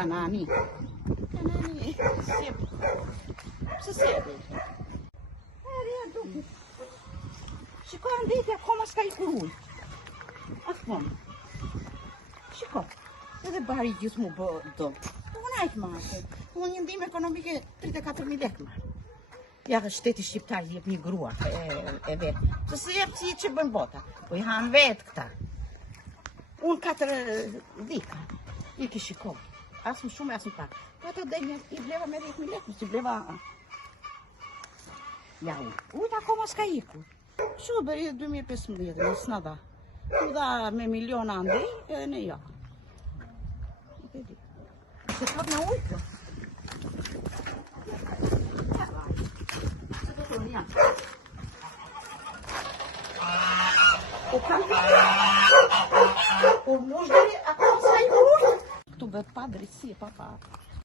Kanani. Kanani, sjep. Pse sjepi? Reja duke. Shiko, andeti akoma s'ka i kuruj. Akoma. Shiko, edhe bari gjithë mu bë do. Unë ajtë mate. Unë një ndim ekonomike 34.000 lekë marë. Ja dhe shteti shqiptar jep një grua e vetë. Se se jep si që bën bota. Po i hanë vetë këta. Unë 4 vika. I ki shiko. Asë më shumë, asë më pak. Po ato denjë i bleva me 10.000 lekë. Si bleva... Ja unë. Ujtë akoma s'ka iku. Shumë bëri 2015, në snada. U dha me miliona andej, edhe në jo. Se thot në ujtë. Po kam po moshderi, ako s'ka i ujtë. Këtu bëhet pa drejtësi, pa.